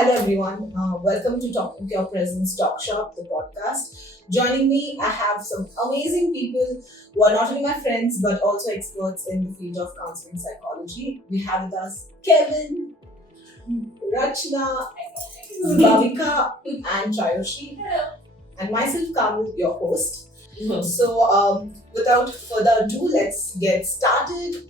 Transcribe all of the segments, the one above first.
Hello, everyone. Welcome to Talking to Your Presence Talk Shop, the podcast. Joining me, I have some amazing people who are not only my friends but also experts in the field of counseling psychology. We have with us Kevin, Rachna, Bhavika, and Chayoshi, and myself, Kamil, your host. So, without further ado, let's get started.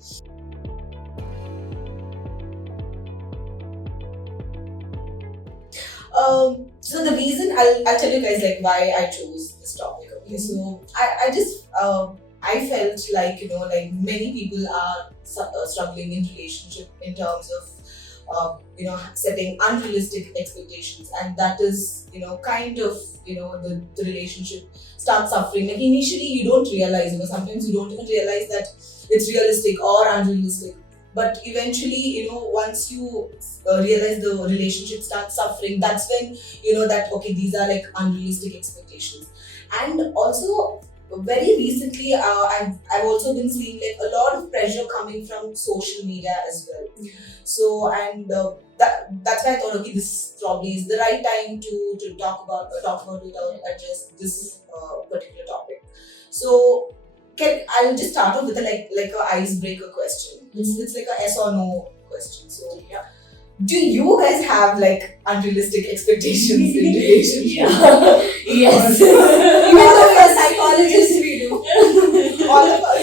So the reason I'll tell you guys like why I chose this topic. Okay, so I just I felt like like many people are struggling in relationship in terms of setting unrealistic expectations, and that is kind of the relationship starts suffering. Like initially you don't realize, sometimes you don't even realize that it's realistic or unrealistic, but eventually once you realize the relationship starts suffering, that's when that okay, these are like unrealistic expectations. And also very recently I've also been seeing like a lot of pressure coming from social media as well. So and that's why I thought, okay, this probably is the right time to talk about it or address this particular topic. So I'll just start off with a icebreaker question. It's like a yes or no question. So yeah, do you guys have like unrealistic expectations in relationships? Yes. Even though we are psychologists, we do. All of us.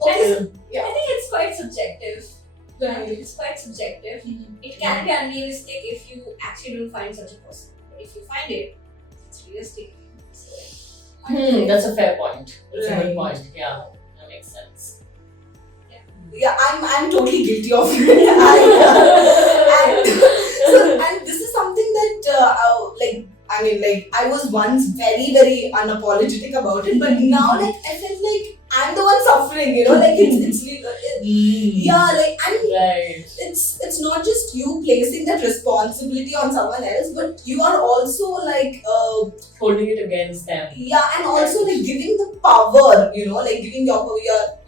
Okay. Yeah. I think it's quite subjective. Right. It's quite subjective. It can be unrealistic if you actually don't find such a person. But if you find it, it's realistic. So, That's a fair point. That's a Right. good point. Yeah, that makes sense. Yeah, I'm totally guilty of it. And this is something that I was once very very unapologetic about it, but now like I felt like I'm the one suffering. Like it's yeah, like and Right. it's not just you placing that responsibility on someone else, but you are also like Holding it against them. yeah, and also like giving the power, like giving your power.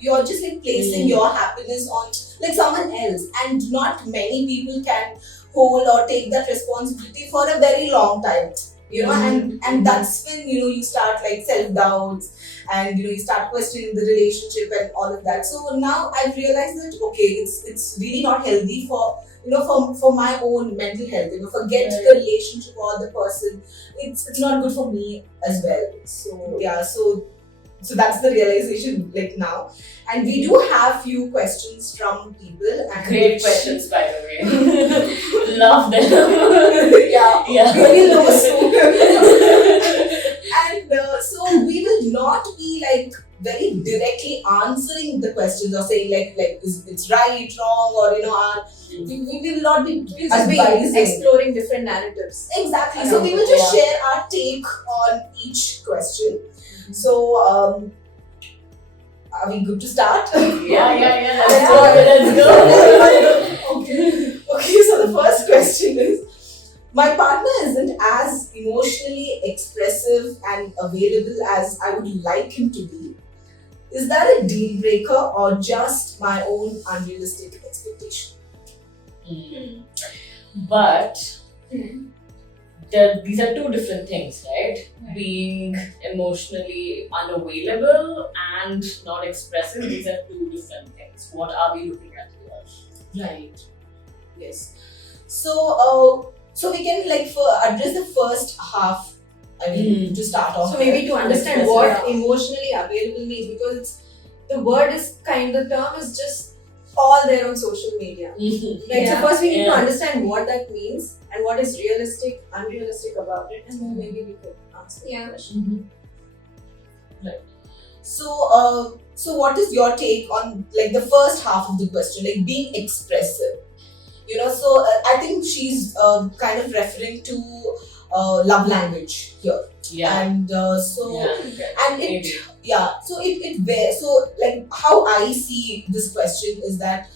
You're just like placing your happiness on like someone else, and not many people can hold or take that responsibility for a very long time. And that's when you start like self doubts, and you start questioning the relationship and all of that. So now I've realized that okay, it's really not healthy for for my own mental health. Forget Right. the relationship or the person. It's not good for me as well. So yeah, so that's the realization like now. And we do have few questions from people. And Great questions, by the way. Love them. Yeah, Yeah. really low soon. And so we will not be like very directly answering the questions or saying like is it's right, wrong, or we will not be We'll be advising. exploring different narratives. Exactly. So we will just Yeah. share our take on each question. So are we good to start? Yeah. Let's go. Okay, so the first question is, my partner isn't as emotionally expressive and available as I would like him to be. Is that a deal breaker or just my own unrealistic expectation? But these are two different things, right? Being emotionally unavailable and not expressive, these are two different things. What are we looking at here? Right. Yes. So we can like address the first half. I mean, to start off. So maybe to understand Expressive. what emotionally available means, because the word is the term is just all there on social media. Right. Yeah. So first we need to Yeah. understand what that means and what is realistic, unrealistic about it, and then maybe we could answer the Yeah. question. So what is your take on like the first half of the question, like being expressive? So I think she's kind of referring to love language here, Yeah. and Yeah. and it Maybe. yeah. So it varies. So like how I see this question is that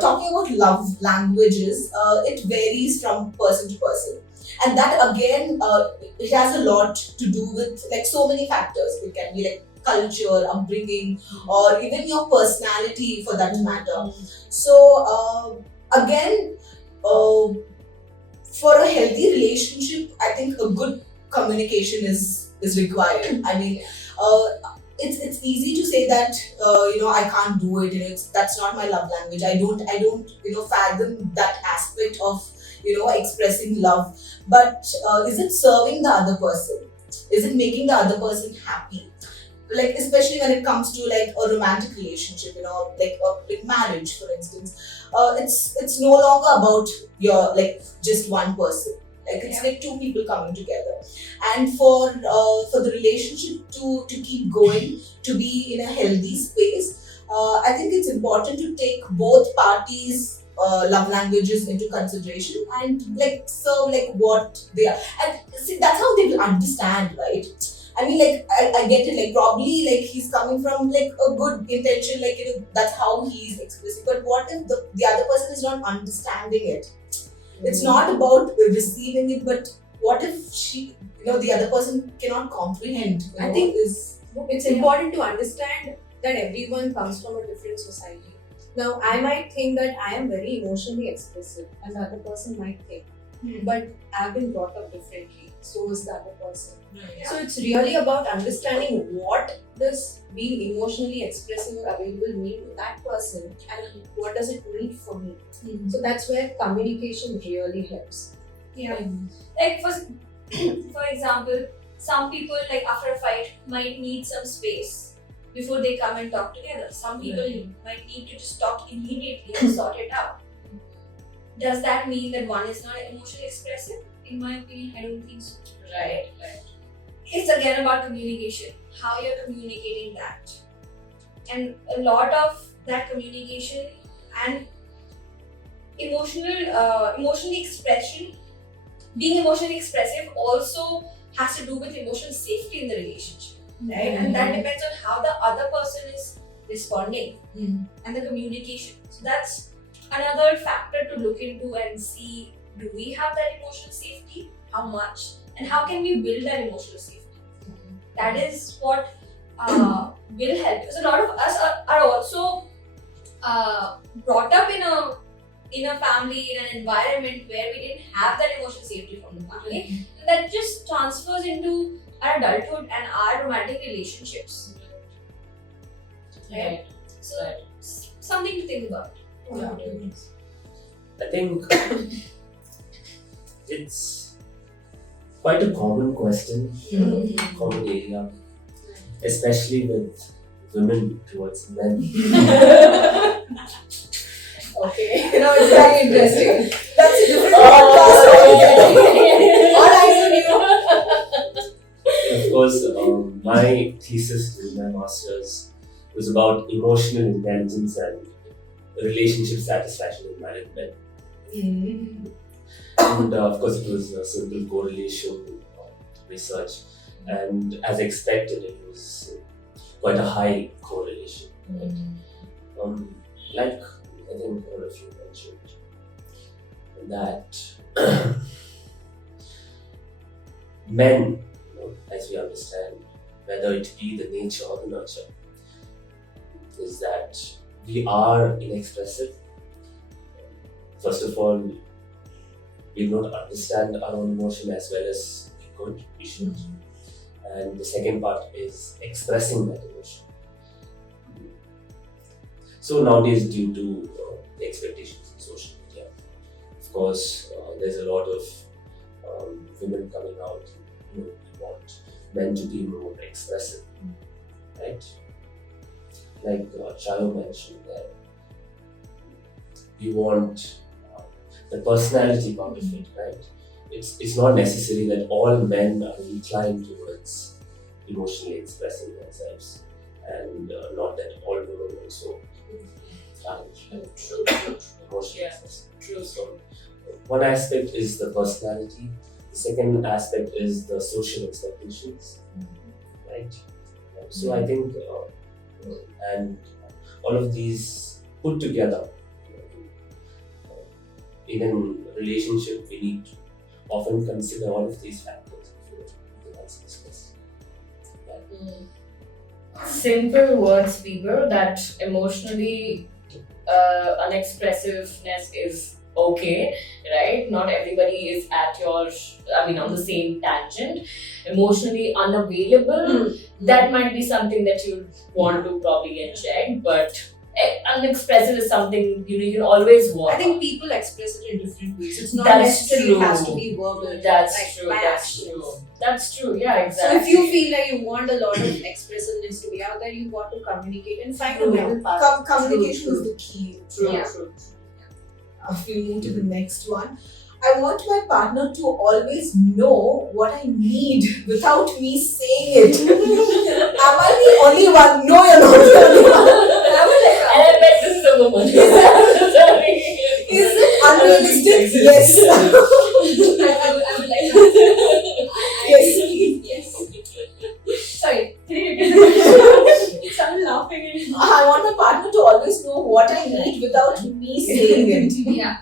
talking about love languages, it varies from person to person, and that again it has a lot to do with like so many factors. It can be like culture, upbringing, or even your personality for that matter. So again, for a healthy relationship, I think a good communication is required. I mean, it's easy to say that I can't do it. That's not my love language. I don't fathom that aspect of expressing love. But is it serving the other person? Is it making the other person happy? Like especially when it comes to like a romantic relationship, like marriage, for instance, it's no longer about your like just one person. Like it's like two people coming together, and for the relationship to keep going, to be in a healthy space, I think it's important to take both parties. Love languages into consideration and like serve like what they are, and see that's how they will understand, right? I mean, like, I get it, like, probably, like, he's coming from, like, a good intention, like, that's how he's expressing. But what if the other person is not understanding it? It's not about receiving it, but what if the other person cannot comprehend? I think is it's important to understand that everyone comes from a different society. Now, I might think that I am very emotionally expressive, and the other person might think, but I've been brought up differently. So is the other person. So it's really about understanding what does being emotionally expressive or available mean to that person, and what does it mean for me. So that's where communication really helps. Yeah. Like for example, some people like after a fight might need some space before they come and talk together. Some people might need to just talk immediately and sort it out. Does that mean that one is not emotionally expressive? In my opinion, I don't think so. Right. It's again about communication. How you're communicating that. And a lot of that communication and emotionally expression, being emotionally expressive also has to do with emotional safety in the relationship. Right? And that depends on how the other person is responding and the communication. So that's another factor to look into and see, do we have that emotional safety? How much? And how can we build that emotional safety? That is what will help. Because a lot of us are also brought up in a family, in an environment where we didn't have that emotional safety from the family. And that just transfers into our adulthood and our romantic relationships. Right? So, something to think about. I think it's quite a common question, common area, especially with women towards men. Okay. It's very interesting. That's a different All eyes on you. Of course, my thesis in my master's was about emotional intelligence and relationship satisfaction in married men. And of course, it was a simple correlation research, and as expected, it was quite a high correlation. Right? Like I think all of you mentioned that men, as we understand, whether it be the nature or the nurture, is that we are inexpressive. First of all, we do not understand our own emotion as well as we should. And the second part is expressing that emotion. So nowadays, due to the expectations in social media, of course, there's a lot of women coming out who want men to be more expressive, right? Like Chayo mentioned that we want the personality part of it, right? It's not necessary that all men are inclined towards emotionally expressing themselves, and not that all women also are emotionally expressive. True. So one aspect is the personality. The second aspect is the social expectations, right? So I think, and all of these put together, in a relationship, we need to often consider all of these factors before we can discuss. Simple words, people, that emotionally unexpressiveness is okay, right? Not everybody is at your, on the same tangent. Emotionally unavailable, that might be something that you want to probably get checked, but unexpressive is something you can always work I think on. people express it in different ways. It's not That's necessarily true. has to be verbal. That's like true. my That's actions. true. That's true. Yeah, So exactly. if you feel like you want a lot of expressiveness to be out there, you got to communicate and find a middle path. Communication True, is the key. true, Yeah. true. We'll move to the next one. I want my partner to always know what I need without me saying it. Am I the only one? No, you're not the only one. I would like And I bet this is a woman. Sorry. Is it unrealistic? Yes. I would like that. Yes. Yes. Sorry, can you repeat the question? I'm laughing. I want my partner to always know what I need without me saying it. Yeah.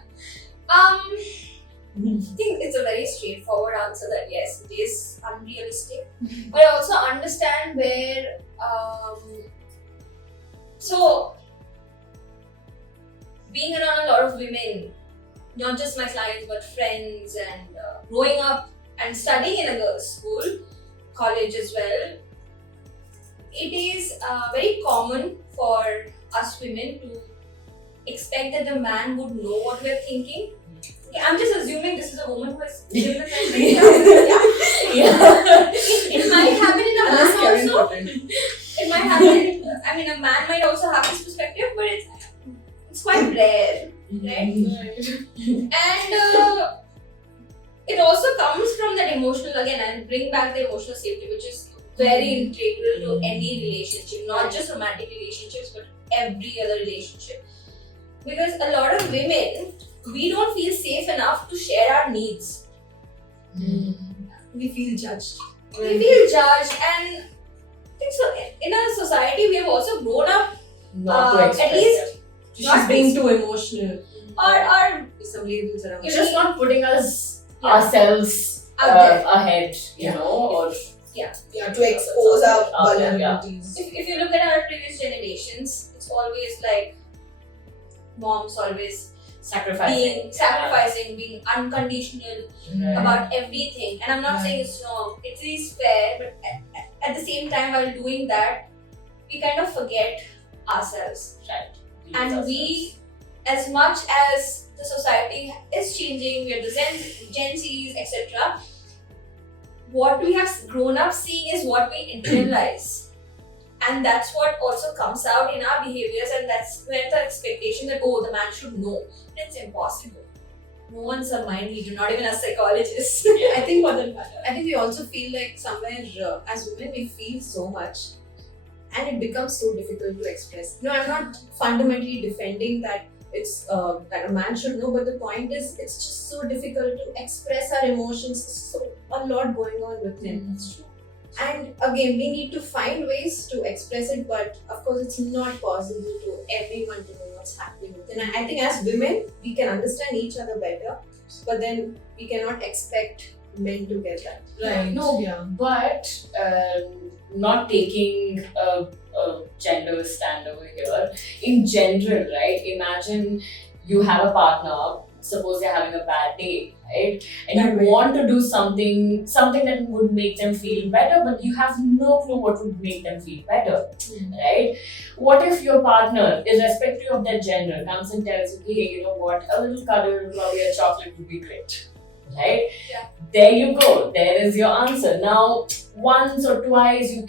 I think it's a very straightforward answer that yes, it is unrealistic. But I also understand where so being around a lot of women, not just my clients but friends, and growing up and studying in a girls' school, college as well, it is very common for us women to expect that the man would know what we're thinking. Okay, I'm just assuming this is a woman who has lived in the country. Yeah. It might happen in a man also. It might happen. A man might also have this perspective, but it's quite rare, right? And it also comes from that emotional, again, I'll bring back the emotional safety, which is very integral to any relationship, not just romantic relationships, but every other relationship. Because a lot of women, we don't feel safe enough to share our needs. We feel judged. We feel judged, and I think so. In our society, we have also grown up, Not to express at least, it. She's being too emotional. or With some labels around. You're just not putting us Yeah. ourselves Out there. ahead, you Yeah. know, or Yeah, to expose our Out there, yeah. vulnerabilities. if you look at our previous generations, it's always like moms always sacrificing, being unconditional Right. about everything. And I'm not Right. saying it's wrong, it is fair, but at the same time, while doing that, we kind of forget ourselves. Right. And we, as much as the society is changing, we are the Gen Zs, etc., what we have grown up seeing is what we internalize. And that's what also comes out in our behaviors, and that's where the expectation that, oh, the man should know. It's impossible. No one's a mind reader, not even a psychologist. I think For that matter. I think we also feel like somewhere as women we feel so much and it becomes so difficult to express. No, I'm not fundamentally defending that it's that a man should know, but the point is it's just so difficult to express our emotions. So a lot going on within. That's true. And again, we need to find ways to express it, but of course, it's not possible to everyone to know what's happening within. And I think as women, we can understand each other better, but then we cannot expect men to get that. Right. No, Yeah. but not taking a gender stand over here. In general, right? Imagine you have a partner. Suppose they're having a bad day, right? And you want to do something that would make them feel better, but you have no clue what would make them feel better, right? What if your partner, irrespective of their gender, comes and tells you, hey, you know what, a little cuddle, probably a chocolate would be great, right? Yeah. There you go. There is your answer. Now, once or twice you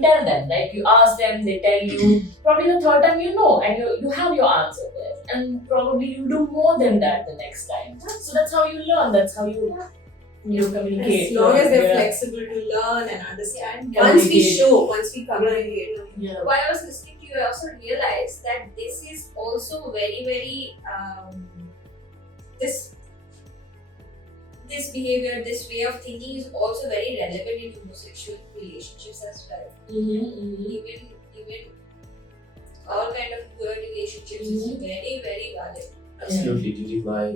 tell them, like you ask them, they tell you. Probably the third time you know, and you have your answer there, and probably you do more than that the next time. So that's how you learn. That's how you communicate. As long as they're Yeah. flexible to learn and understand. Yeah. Once we Communicate. show, once we communicate. Yeah. While I was listening to you, I also realized that this is also very, very this behavior, this way of thinking is also very relevant in homosexual relationships as well. Even all kind of queer relationships is very, very valid. Absolutely. During my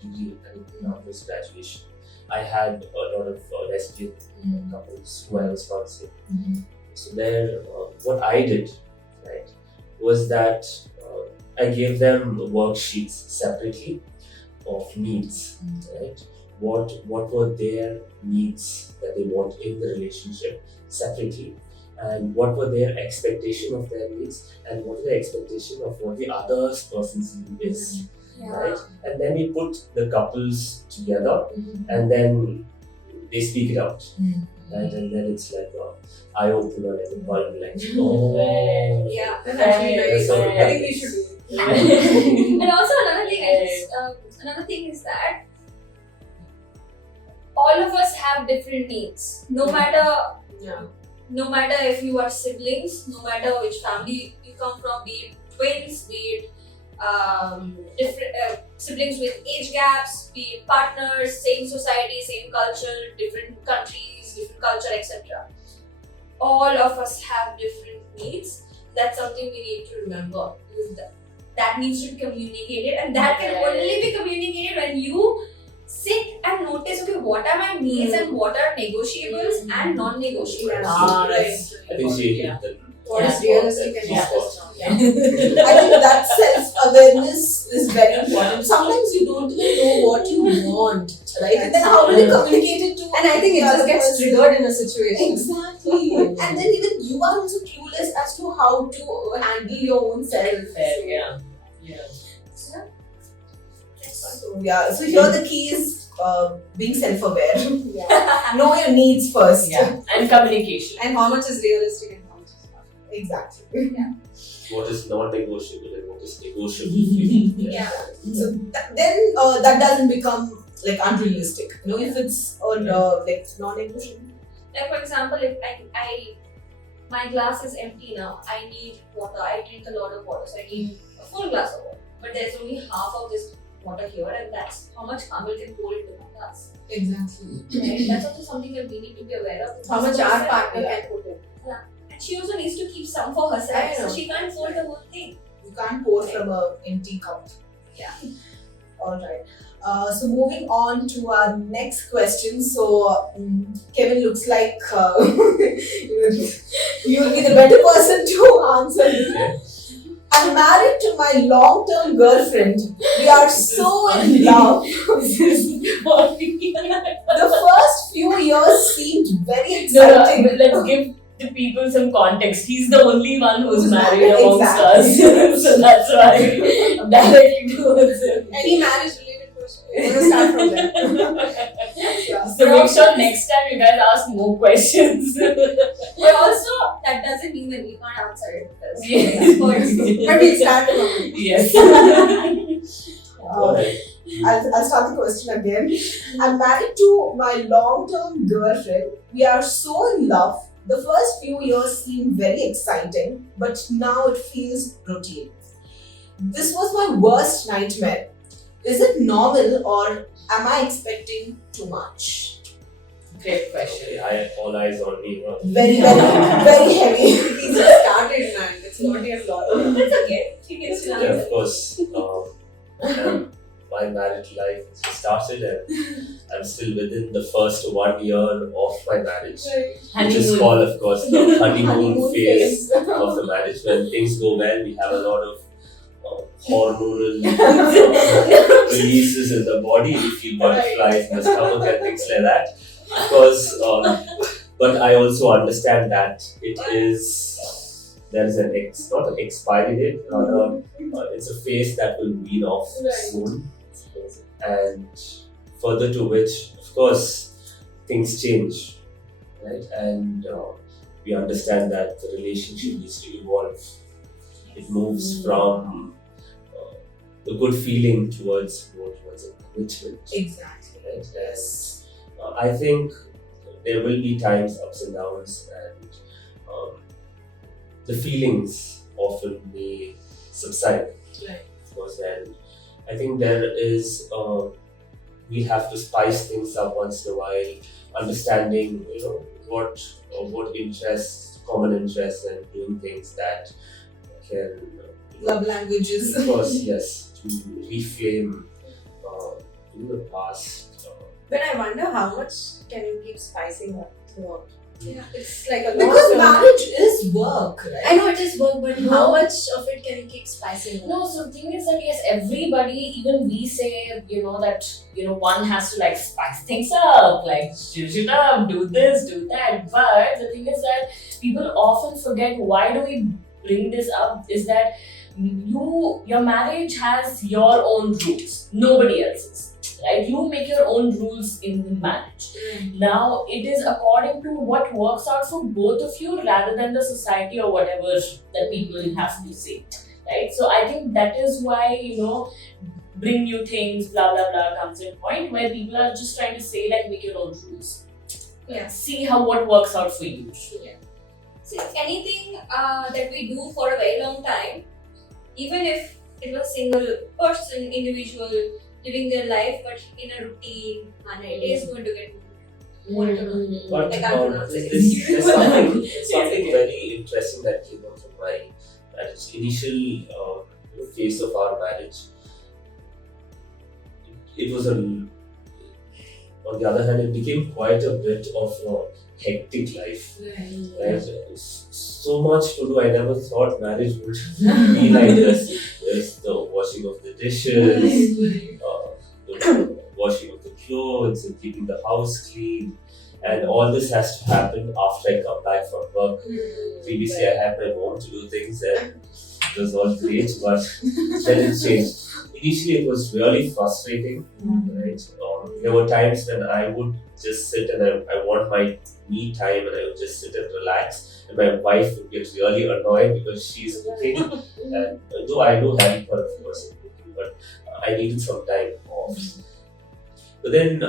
degree and after graduation, I had a lot of lesbian couples who I was counseling. So there, what I did, right, was that I gave them worksheets separately of needs, right? What were their needs that they want in the relationship separately, and what were their expectation of their needs, and what the expectation of what the other person's need is, right? And then we put the couples together, and then they speak it out, right? And then it's like a eye opener, like a bulb, like oh, Yeah. That's actually very That's good. so I think we should do it. And also another thing is that all of us have different needs. No matter if you are siblings, no matter which family you come from, be it twins, be it different siblings with age gaps, be it partners, same society, same culture, different countries, different culture, etc. All of us have different needs. That's something we need to remember. Because that needs to be communicated, and that can only be communicated when you sit and notice, okay, what are my needs and what are negotiables and non-negotiables. I think she hit the What is spot realistic that and she not spot. I think that self-awareness is very important. Sometimes you don't even know what you want, right? And then how will you communicate it to? And I think it the just other gets person? triggered in a situation. Exactly. And then even you are also clueless as to how to handle your own self. Yeah. So yeah, so here the key is being self-aware. Yeah. Know your needs first. Yeah. And communication. And how much is realistic and how much is not. Exactly. What is non-negotiable and what is negotiable? Yeah. So then that doesn't become like unrealistic. You know, if it's like non-negotiable. Like for example, if my glass is empty now, I need water. I drink a lot of water, so I need a full glass of water. But there's only half of this water here, and that's how much Kamil can pour into my glass. Exactly. Right? That's also something that we need to be aware of. How much our Herself. partner Yeah. can put in. And she also needs to keep some for herself, I so know. she can't pour the whole thing. You can't pour from an empty cup. Yeah. Alright. So moving on to our next question. So Kevin looks like you will be the better person to answer this. I'm married to my long-term girlfriend. We are so in love. The first few years seemed very No, exciting. but let's give the people some context. He's the only one who's Who's married married, amongst exactly. us. So that's why directly towards him. Any marriage related question? We're going to start from there. So make sure next time you guys ask more questions. But also, that doesn't mean that we can't answer it because Yes. of course. But we'll start from Yes. Alright. I'll start the question again. I'm married to my long-term girlfriend. We are so in love. The first few years seemed very exciting, but now it feels routine. This was my worst nightmare. Is it normal or am I expecting too much? Great question. Okay, all eyes on me. Huh? Very, very heavy. We just started, man. It's not yet long. That's okay. She gets to Yeah, answer. of course. My marriage life just started, and I'm still within the first 1 year of my marriage, which is Honeymoon. called, of course, the honeymoon Honeymoon phase phase. of the marriage. When things go well, we have a lot of hormonal releases in the body. We feel butterflies in the stomach and things like that. Of course, but I also understand that there is not an expiry date, rather it's a phase that will wean off soon. And further to which, of course, things change, right? And we understand that the relationship needs to evolve. It moves from the good feeling towards a commitment. Exactly. Right? Yes. I think there will be times, ups and downs, and the feelings often may subside. Right. Of course, and I think there is we have to spice things up once in a while, understanding what common interests, and doing things that can Love languages. of course, yes, to reframe the past. But I wonder how much can you keep spicing up throughout? Yeah, it's like a Because lot. marriage is work, right? I know it is work, but No. how much of it can you keep spicing up? No, so the thing is that yes, everybody, even we say, that one has to like spice things up, like juice it up, do this, do that. But the thing is that people often forget why do we bring this up is that your marriage has your own rules, nobody else's. Right? You make your own rules in the marriage. Now it is according to what works out for both of you rather than the society or whatever that people have to say. Right? So I think that is why, bring new things, blah blah blah comes in point where people are just trying to say like make your own rules. Yeah. See what works out for you. So anything that we do for a very long time, even if it was single person, individual living their life, but in a routine manner, it is going to get monotonous. But I can't pronounce it. there's something very interesting that came out from my marriage. Initial phase of our marriage, it was on the other hand, it became quite a bit of a hectic life. Right? So much to do. I never thought marriage would be like this. There's the washing of the dishes, the washing of the clothes, and keeping the house clean. And all this has to happen after I come back from work. Previously, I had my mom to do things, and it was all great, but then it changed. Initially, it was really frustrating. Right? There were times when I would just sit and I want my me time, and I would just sit and relax. And my wife would get really annoyed because she's cooking. And though I do help her, of course, in cooking, but I needed some time off. But then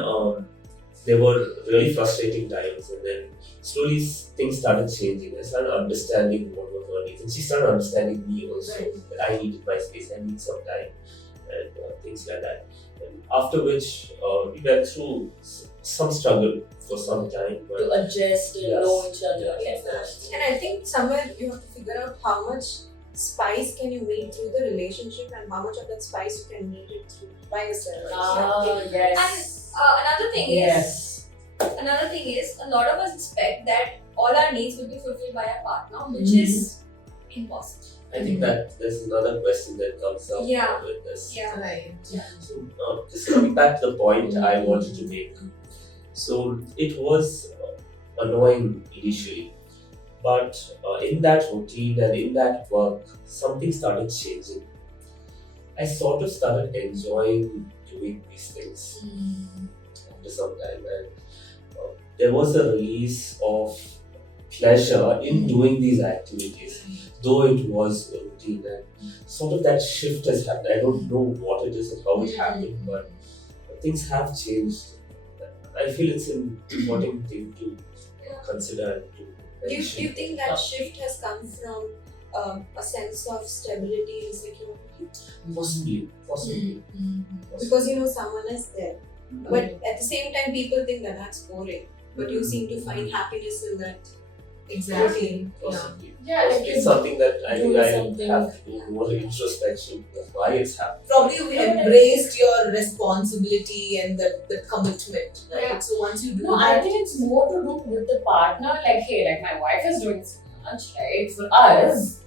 there were really frustrating times, and then slowly things started changing. I started understanding what was her needs, and she started understanding me also. That I needed my space, I need some time, and things like that. And after which we went through some struggle for some time, but To adjust and Yes. know each other. Yes. And I think somewhere you have to figure out how much spice can you meet through the relationship and how much of that spice you can meet it through by yourself. Yes. Another thing Yes. is, a lot of us expect that all our needs will be fulfilled by our partner, which is impossible. I think that there's another question that comes up Yeah. with this. Yeah. Right. So, just coming back to the point I wanted to make. So, it was annoying initially, but in that routine and in that work, something started changing. I sort of started enjoying doing these things after some time, and there was a release of pleasure in doing these activities, though it was a routine, and sort of that shift has happened. I don't know what it is and how it happened, but things have changed. I feel it's an important thing to consider and to Do you mention. think that shift has come from a sense of stability and security? Possibly. Because someone is there. But at the same time, people think that that's boring. But you seem to find happiness in that. Exactly. Possibly. Yeah, like Possibly something that I think doing I something. have to do more introspection of why it's happening. Probably you embraced your responsibility and the commitment, right? Yeah. So once you do No, that, I think it's more to do with the partner. Like, hey, like my wife is doing so much, right, for us,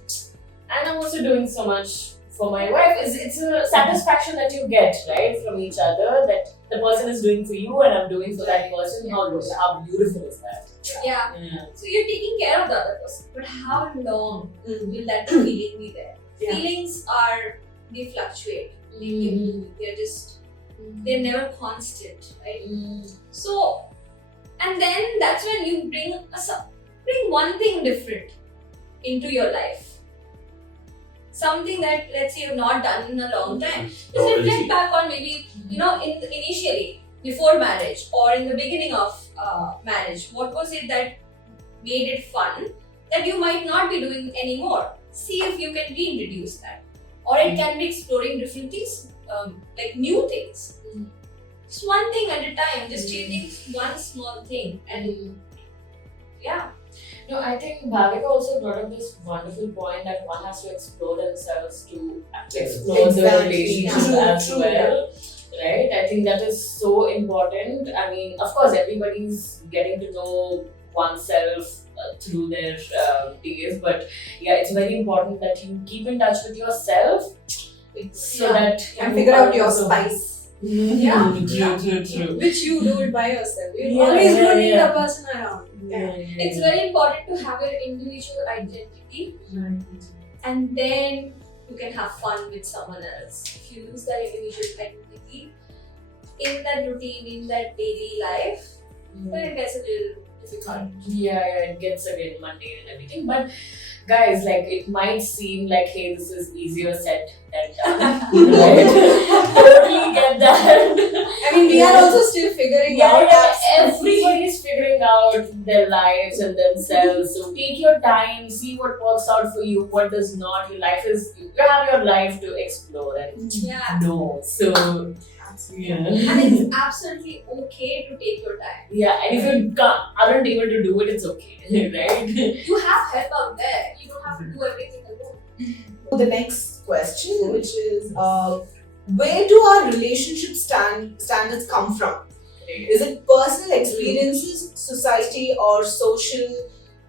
and I'm also doing so much for my wife. It's a satisfaction that you get, right, from each other. That the person is doing for you, and I'm doing for that person. How beautiful is that? Yeah. Yeah. So you're taking care of the other person, but how long will that feeling be there? Yeah. Feelings they fluctuate. They're never constant, right? So, and then that's when you bring one thing different into your life. Something that, let's say, you've not done in a long time. Just reflect Novelty. back on maybe, initially, before marriage or in the beginning of marriage, what was it that made it fun that you might not be doing anymore? See if you can reintroduce that. Or it can be exploring different things, like new things. Just one thing at a time, just changing one small thing. And yeah. No, I think Bhavika also brought up this wonderful point that one has to explore themselves to explore the Exactly. relationship True, as true, well. Right? I think that is so important. I mean, of course, everybody's getting to know oneself through their days. But yeah, it's very important that you keep in touch with yourself so Yeah. that And you figure out are your also- spice, Yeah, Yeah. true. which you do it by yourself. You Yeah, always yeah, don't need yeah. a person around. It's very important to have your individual identity, and then you can have fun with someone else. If you lose that individual identity in that routine, in that daily life, then it gets a little difficult. Yeah, it gets again mundane and everything. But guys, like it might seem like, hey, this is easier said than done. Right? Totally get that. I mean, we are also still figuring out. Everybody is figuring out their lives and themselves. So take your time, see what works out for you, what does not. Your life is, you have your life to explore and Yeah. know. So yeah. And it's absolutely okay to take your time. Yeah, and if you aren't able to do it, it's okay, right? You have help out there. You don't have to do everything alone. The next question, which is, where do our relationship standards come from? Is it personal experiences, society, or social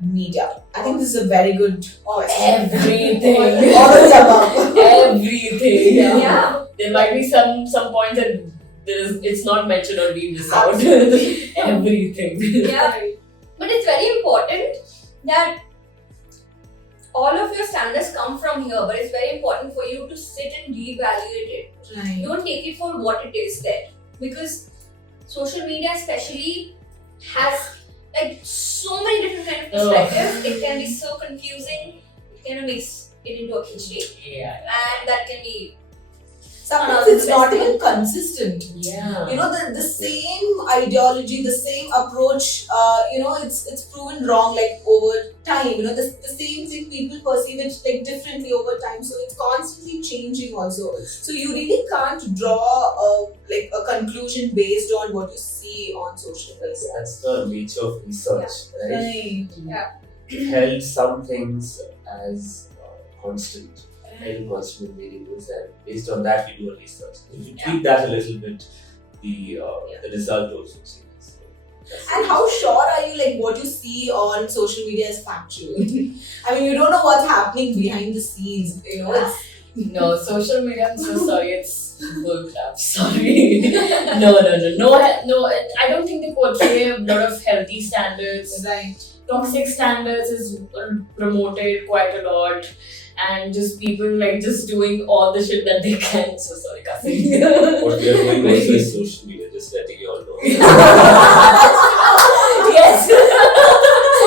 media? I think this is a very good question. Everything. All of the above. Everything. Yeah. There might be some points that it's not mentioned or we miss out. Everything. Yeah. But it's very important that all of your standards come from here, but it's very important for you to sit and reevaluate it. Right. Don't take it for what it is there. Because social media especially has like so many different kind of perspectives. It can be so confusing. It can mix it into a khichdi. Yeah. And that can be Sometimes it's not even consistent. Yeah. You know, the same ideology, the same approach, it's proven wrong like over time. You know, the same thing, people perceive it like differently over time. So it's constantly changing also. So you really can't draw a conclusion based on what you see on social media. That's the nature of research, right? Right. It held some things as constant, and constant in variables, and based on that we do a research. If you tweak that a little bit, the result also changes. So that's And it. how sure are you like what you see on social media is factual? I mean, you don't know what's happening behind the scenes. You know, it's No, social media, I'm so sorry, it's bullcrap. Sorry. No. I don't think they portray a lot of healthy standards. right. Toxic standards is promoted quite a lot, and just people like just doing all the shit that they can. So sorry, Kasi. What we are doing also is social media, just letting you all know. Yes. So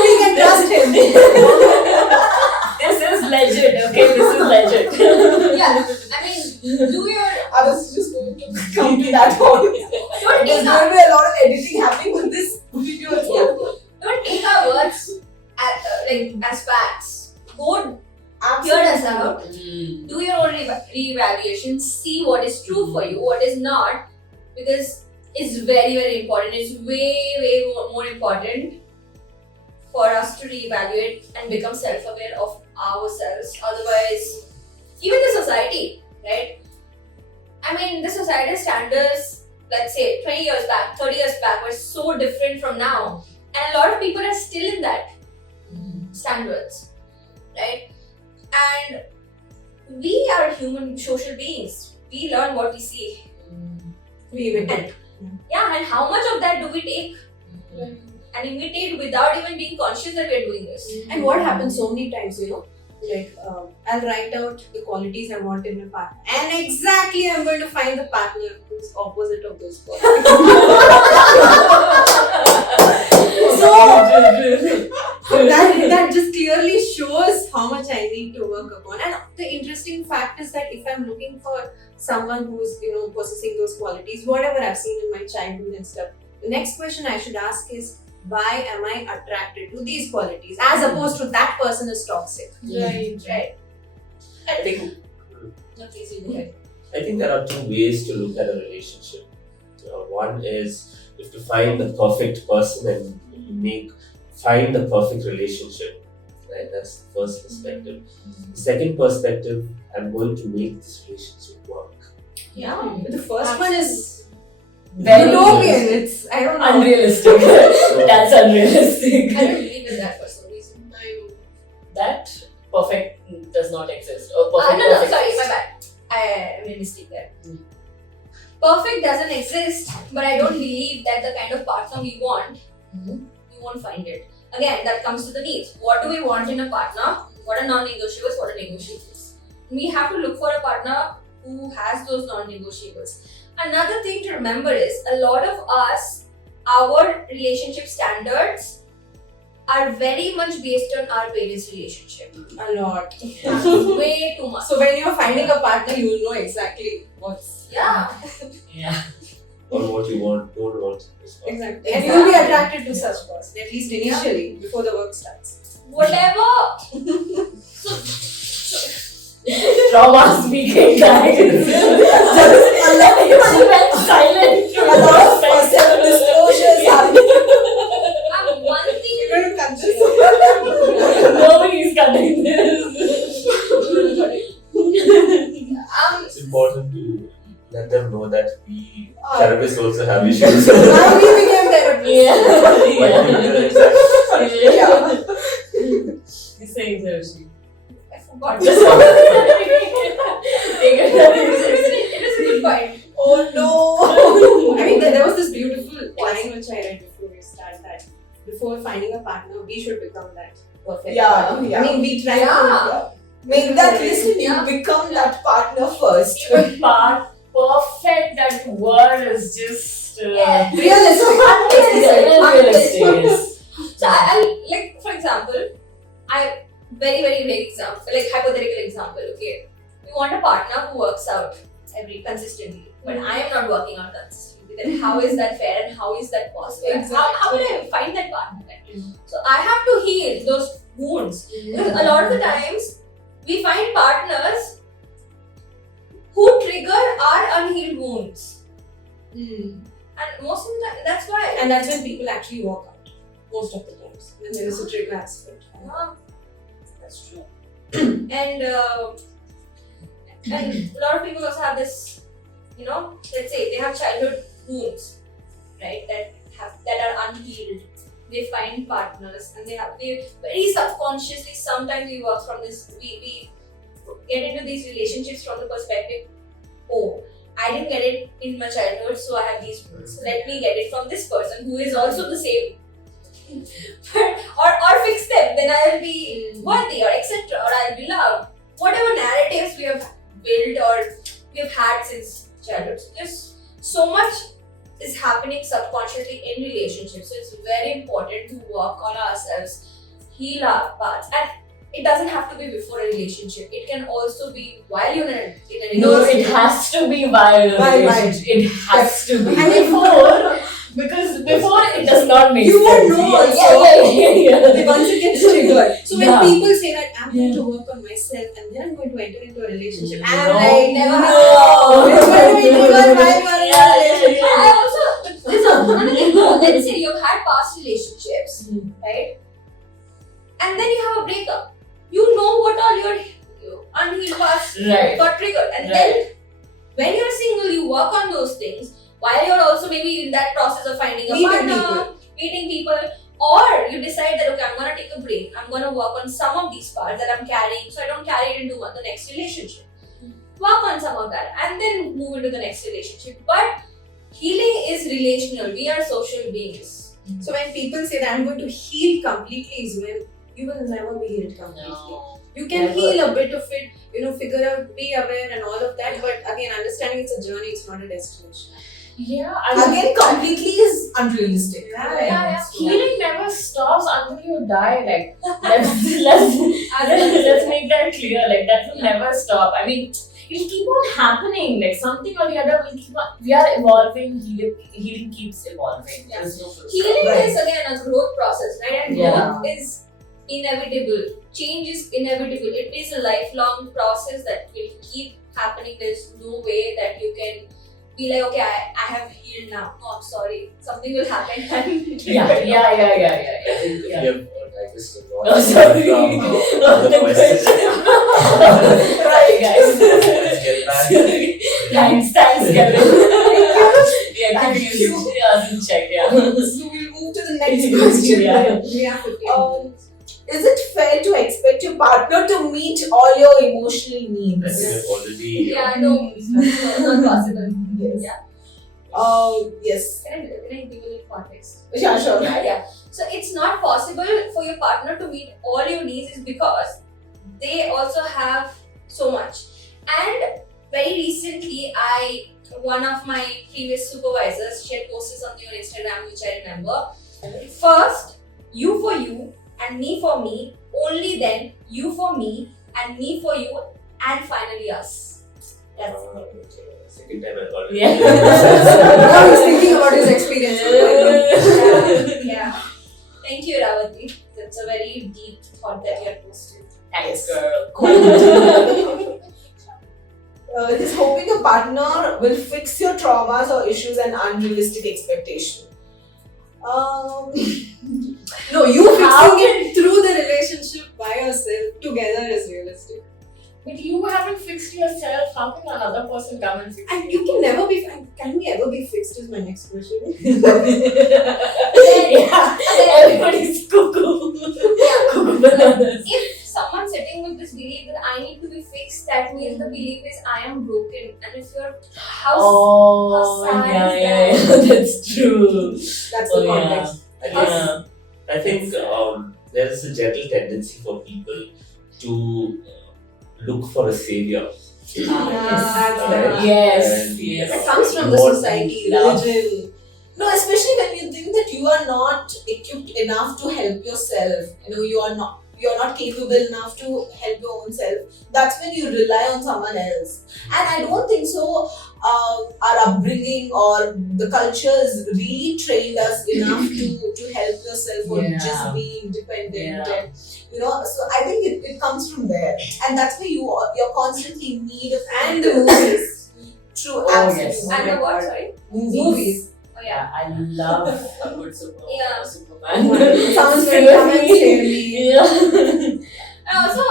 we can trust him. This is legend, okay? This is legend. yeah. I mean, do your I was just going to come to that point. don't There's take going our, to be a lot of editing happening with this video as well. don't take our words as facts. Go hear us out. Mm. Do your own re-evaluation. See what is true for you, what is not, because it's very very important. It's way more important for us to re-evaluate and become self-aware of ourselves. Otherwise, even the society, right? I mean, the societal standards, let's say 20 years back, 30 years back, were so different from now, and a lot of people are still in that standards, right? And we are human social beings. We learn what we see. We imitate. Yeah, and how much of that do we take and imitate without even being conscious that we're doing this? And what happens so many times, like I'll write out the qualities I want in a partner, and exactly I'm going to find the partner who's opposite of those qualities. that just clearly shows how much I need to work upon. And the interesting fact is that if I'm looking for someone who's possessing those qualities, whatever I've seen in my childhood and stuff, the next question I should ask is, why am I attracted to these qualities as opposed to that person is toxic? Right. I think No, please, you go ahead. I think there are two ways to look at a relationship. One is you have to find the perfect person and find the perfect relationship. Right? That's the first perspective. The second perspective, I'm going to make this relationship work. Yeah, but the first one is Very utopian. It's, I don't know. unrealistic. That's unrealistic. I don't believe in that for some reason. That perfect does not exist. Or perfect, No, perfect sorry, my exists. bad. I made a mistake there. Perfect doesn't exist, but I don't believe that the kind of partner we want, we won't find it. Again, that comes to the needs. What do we want in a partner? What are non-negotiables? What are negotiables? We have to look for a partner who has those non-negotiables. Another thing to remember is a lot of us, our relationship standards are very much based on our parents' relationship. A lot. Way too much. So when you're finding a partner, you will know exactly what's. Yeah. Yeah. Or what you want, don't want. Exactly. And you'll be attracted to such person, at least initially, before the work starts. Whatever. Trauma speaking back. Everybody went silent. A lot of self-disclosures happening. One thing. You're going to cut this. Nobody's cutting this. It's important to let them know that we therapists also have issues. Now we became therapists. Yeah. You're saying Zoshi. I forgot. Just take it. It is a good point. Oh no. I mean, there was this beautiful line which I read before we start that before finding a partner, we should become that perfect Yeah, partner. yeah. I mean, we try Yeah. Make that listen, Yeah. you become that partner first. Even part perfect, that word is just Yeah. realistic. unrealistic. So I like, for example, very vague example, like hypothetical example. Okay, we want a partner who works out consistently, but I am not working out consistently. Then how is that fair and how is that possible? How will I find that partner? So I have to heal those wounds because a lot of the times we find partners who trigger our unhealed wounds, and most of the time that's why. And that's when people actually walk out, most of the times. When there is a trigger aspect. That's true. and a lot of people also have this, let's say they have childhood wounds, right? That are unhealed. They find partners and they very subconsciously. Sometimes we work from this. We get into these relationships from the perspective, oh, I didn't get it in my childhood, so I have these wounds. Let me get it from this person who is also the same. or fix them, then I will be worthy or etc. or I'll be loved. Whatever narratives we have built or we have had since childhood. So there's so much is happening subconsciously in relationships. So it's very important to work on ourselves, heal our parts. And it doesn't have to be before a relationship. It can also be while you're in a relationship. No, it has to be while it has to be. And before, because before it does not make You sense. won't know also. Yeah. Once it gets triggered. So when Yeah. people say that I'm going Yeah. to work on myself and then I'm going to enter into a relationship, No. I'm like, never No. It's going to be triggered while we're in a Yeah, relationship. I also, there's another thing. Let's say you've had past relationships, right? And then you have a breakup. You know what all your unhealed parts Right. got triggered. And then when you're single, you work on those things while you're also maybe in that process of finding a Meeting partner, meeting people, or you decide that okay, I'm gonna take a break. I'm gonna work on some of these parts that I'm carrying, so I don't carry it into the next relationship. Work on some of that, and then move into the next relationship. But healing is relational. We are social beings. So when people say that I'm going to heal completely is when you will never be healed completely. No. You can Never. heal a bit of it, figure out, be aware and all of that, but again, understanding it's a journey, it's not a destination. Yeah, I mean, Again, completely is unrealistic. yeah. Healing never stops until you die. Like let's make that clear. Like that will never stop. I mean, it'll keep on happening. Like something or the other will keep on. We are evolving. Healing keeps evolving. Yeah. There's no full stop. Healing Right. is again a growth process, right? And Yeah. growth is inevitable. Change is inevitable. It is a lifelong process that will keep happening. There's no way that you can be like, okay, I have healed now. No, I'm sorry. Something will happen. Yeah. We have digested a lot Oh, sorry. from the questions. Right, guys. Let's get back. Thanks, Kevin. Thank confused. you. Yeah, check, yeah. So we'll move to the next question. Yeah. We have 15 Um, is it fair to expect your partner to meet all your emotional I needs? think I've already. Yeah, no, it's not possible. Yes. Yeah. Yes. Can I give a little context? Yeah, sure. Yeah. So it's not possible for your partner to meet all your needs is because they also have so much. And very recently, one of my previous supervisors, she had posted something on Instagram which I remember. First, you for you and me for me. Only then, you for me and me for you, and finally us. That's Second time I got it. Yeah. Now he's thinking about his experience. yeah. Thank you, Ravati. That's a very deep thought that you have posted. Thanks, girl. He's hoping a partner will fix your traumas or issues and unrealistic expectation. No, you Fixing it through the relationship by yourself together is realistic. But you haven't fixed yourself. How can another person come and fix And you can never be. Can we ever be fixed? Is my next question. Yeah, everybody's cuckoo. Cuckoo bananas. If someone's sitting with this belief that I need to be fixed, that means the belief is I am broken. And if your house, Oh, how sad yeah, is yeah, that's true. That's Oh, the yeah. context. Yeah. I think there is a gentle tendency for people to look for a savior. Yes, And, yes. It comes from the what- society, Love. religion. No, especially when you think that you are not equipped enough to help yourself. You're not capable enough to help your own self. That's when you rely on someone else. And I don't think so. Our upbringing or the cultures really trained us enough to help yourself or Yeah. just be independent. Yeah. And so I think it comes from there, and that's where you're constantly in need of And the movies. True, Oh, absolutely. yes. and the what? Sorry. Movies. Oh yeah. Yeah, I love a good Yeah. Superman. Someone's going to come and save me. Yeah. And also,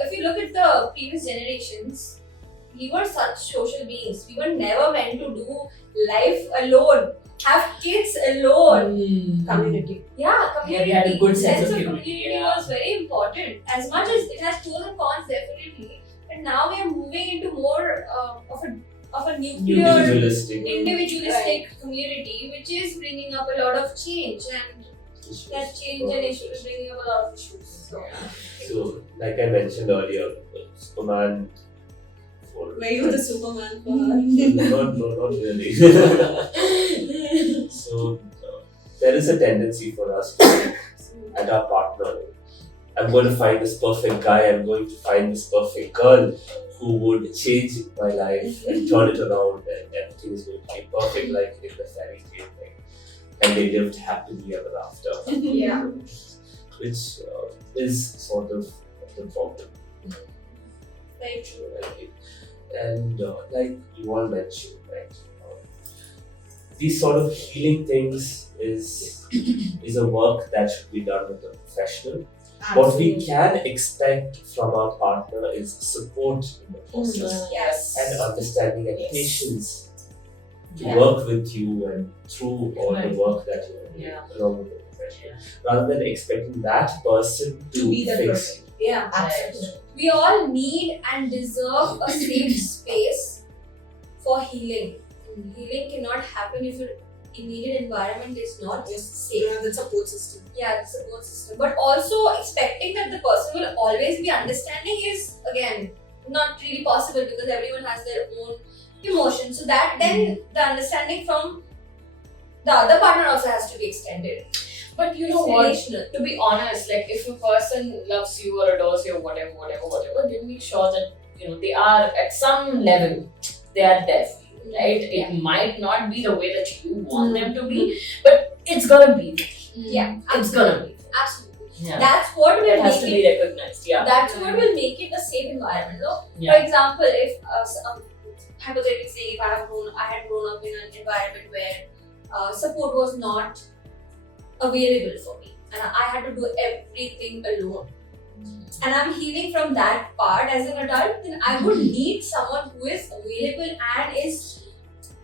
if you look at the previous generations, we were such social beings. We were never meant to do life alone, have kids alone. Community. Yeah, community. we had a good sense of of community, community yeah. was very important. As much as it has pros and cons, definitely. But now we are moving into more of a nuclear, Individualistic. individualistic community, which is bringing up a lot of change, and that change and issue is bringing up a lot of issues. So, So, like I mentioned earlier, Superman. Were you the Superman for her? Not really. So, there is a tendency for us to look at our partner. I'm going to find this perfect guy, I'm going to find this perfect girl who would change my life and turn it around, and everything is going to be perfect like in the fairy tale thing. And they lived happily ever after. yeah. Which is sort of the problem. Very true. Right? And like you all mentioned, right? These sort of healing things is a work that should be done with a professional. What we can expect from our partner is support in the process Yes. and understanding and Yes. patience to Yeah. work with you and through all the work that you're doing Yeah. along with the professional, rather than expecting that person To be that fix person. you. Yeah. Absolutely. We all need and deserve a safe space for healing. Healing cannot happen if your immediate environment is not safe. You have the support system. Yeah, the support system. But also expecting that the person will always be understanding is again not really possible because everyone has their own emotions. So that then the understanding from the other partner also has to be extended. But you know It's what? relational. To be honest, like if a person loves you or adores you or whatever, then make sure that they are at some level they are there for you, right? It might not be the way that you want them to be, but it's gonna be. Yeah, It's gonna be. absolutely. Yeah. That's what will It has make to it. be recognized. Yeah. That's what will make it a safe environment. No? Yeah. For example, if hypothetically say if I had grown up in an environment where support was not available for me and I had to do everything alone, and I'm healing from that part as an adult, then I would need someone who is available and is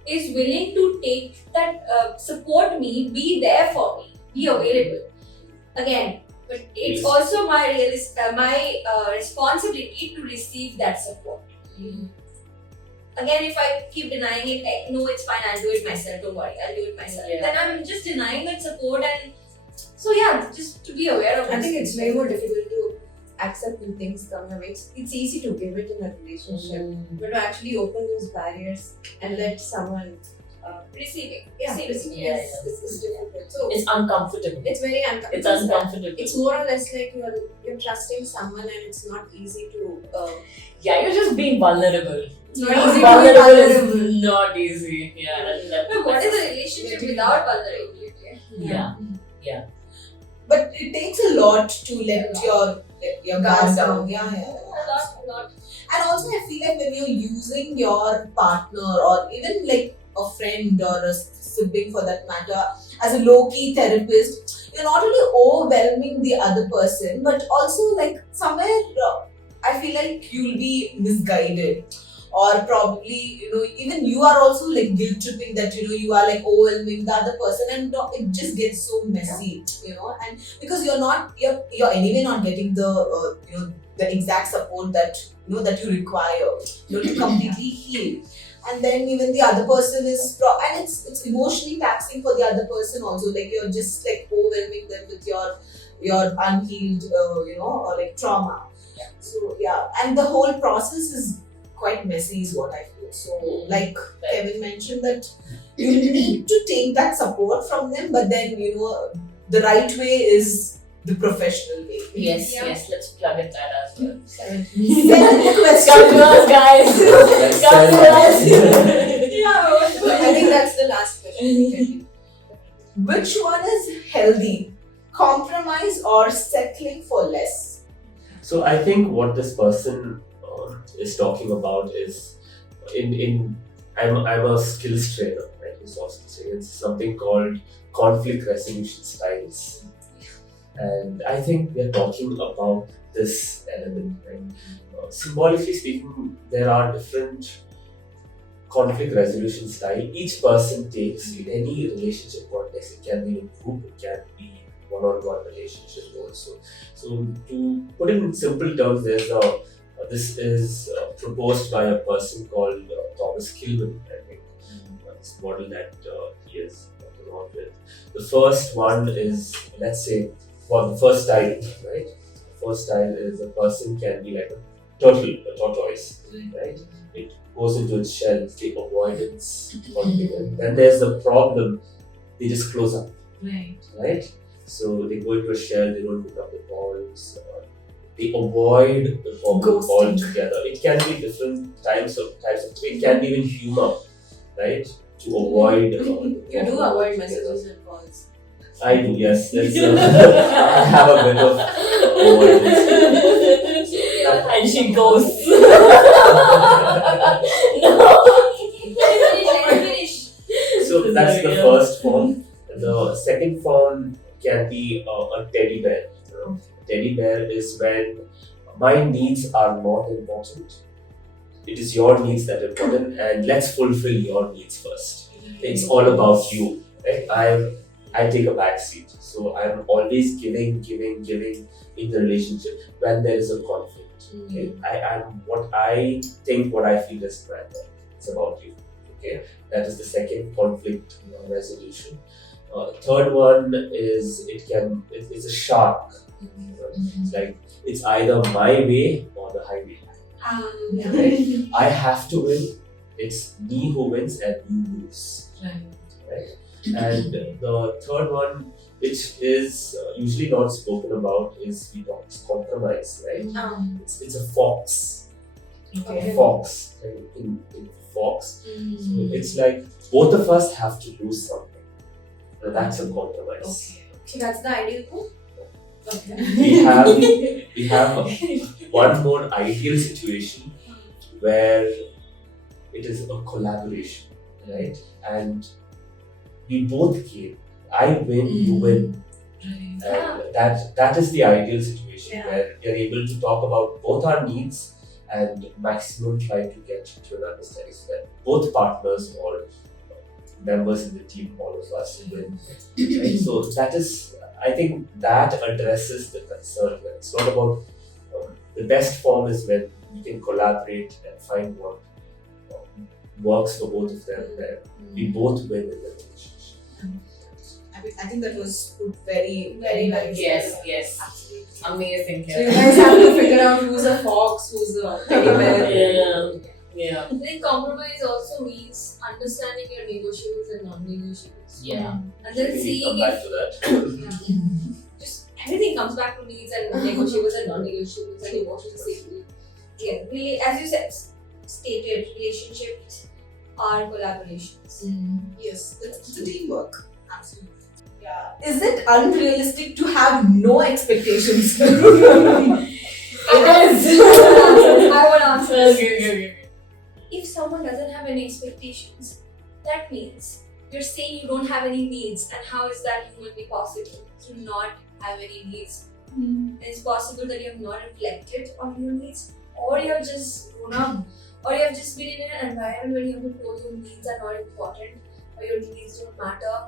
is willing to take that, support me, be there for me, be available. Again, but it's also my responsibility to receive that support. Again, if I keep denying it, no, it's fine, I'll do it myself, don't worry, I'll do it myself. Yeah. Then I'm just denying that support, and so yeah, just to be aware of I this. think it's way more difficult to accept when things come your way. It's easy to give it in a relationship, but to actually open those barriers and let someone Receiving. receive Yeah, is difficult. So It's uncomfortable. it's very uncomfortable. It's uncomfortable. It's more or less like you're trusting someone and it's not easy to. Yeah, you're just being vulnerable. It's not Being easy to be vulnerable vulnerable. is not easy. Yeah, But what is a relationship without vulnerability? Yeah. But it takes a lot to let your guard down. Yeah. A lot. And also, I feel like when you're using your partner or even like a friend or a sibling for that matter as a low-key therapist, you're not only overwhelming the other person, but also like somewhere I feel like you'll be misguided. Or probably, even you are also like guilt tripping that, you are like overwhelming the other person, and it just gets so messy, and because you're anyway not getting the exact support that that you require, to completely heal. And then even the other person is, and it's emotionally taxing for the other person also. Like you're just like overwhelming them with your unhealed, or like trauma. So yeah, and the whole process is quite messy, is what I feel. So like Kevin mentioned that you need to take that support from them, but then the right way is the professional way. Yes, Yeah. yes, let's plug in that as well. Seventh Come question. to us, guys. Come to us. I think that's the last question. Which one is healthy? Compromise or settling for less? So I think what this person is talking about is I'm a skills trainer, right? It's something called conflict resolution styles, and I think we are talking about this element, right? Symbolically speaking, there are different conflict resolution style each person takes in any relationship context. It can be in group, it can be one-on-one relationship also. So to put it in simple terms, this is proposed by a person called Thomas Kilmann, I think. This model that he has come out with. The first one is, let's say, the first style, right? The first style is a person can be like a turtle, a tortoise, right? It goes into its shell, the avoidance, confidence. Then there's the problem, they just close up, right? So they go into a shell, they don't pick up the balls, they avoid the problem Ghosting. altogether. It can be different types of it can be even humor, right? To avoid. You do avoid messages and calls. I do, yes. That's, I have a bit of avoidance. And she goes. Finish. So that's the first form. The second form can be a teddy bear. Teddy bear is when my needs are not important. It is your needs that are important, and let's fulfill your needs first. It's all about you. Right? I take a back seat. So I'm always giving in the relationship when there is a conflict. Okay? What I think, what I feel is matter. It's about you. Okay? That is the second conflict resolution. Third one is it's a shark. It's like it's either my way or the highway. Right? I have to win. It's me who wins and you lose. Right? And the third one, which is usually not spoken about, is we talk compromise. Right? It's a fox. Okay. Fox. Right? In fox. So it's like both of us have to lose something. And that's a compromise. So that's the ideal goal? We have one more ideal situation where it is a collaboration, right? And we both gain. I win, you win. And that is the ideal situation where we are able to talk about both our needs and maximum try to get to an understanding so that both partners or members in the team, all of us win. Right? So that is, I think that addresses the concern. When it's not about the best form is when you can collaborate and find what works for both of them, where we both win in the relationship. I think that was put very, very nice. Yes. Absolutely. Amazing. So you guys have to figure out who's a fox, who's a teddy bear. Yeah. I think compromise also means understanding your negotiables and non-negotiables. Yeah. And then We seeing come back to that. just everything comes back to needs and negotiables and non-negotiables and emotional safety. Yeah, really, as you said, stated, relationships are collaborations. Yes, it's a teamwork. Absolutely. Yeah. Is it unrealistic to have no expectations? It is. I would answer. Okay. If someone doesn't have any expectations, that means you're saying you don't have any needs, and how is that humanly possible to not have any needs? It's possible that you have not reflected on your needs, or you have just grown up, or you have just been in an environment where you have been told your needs are not important, or your needs don't matter,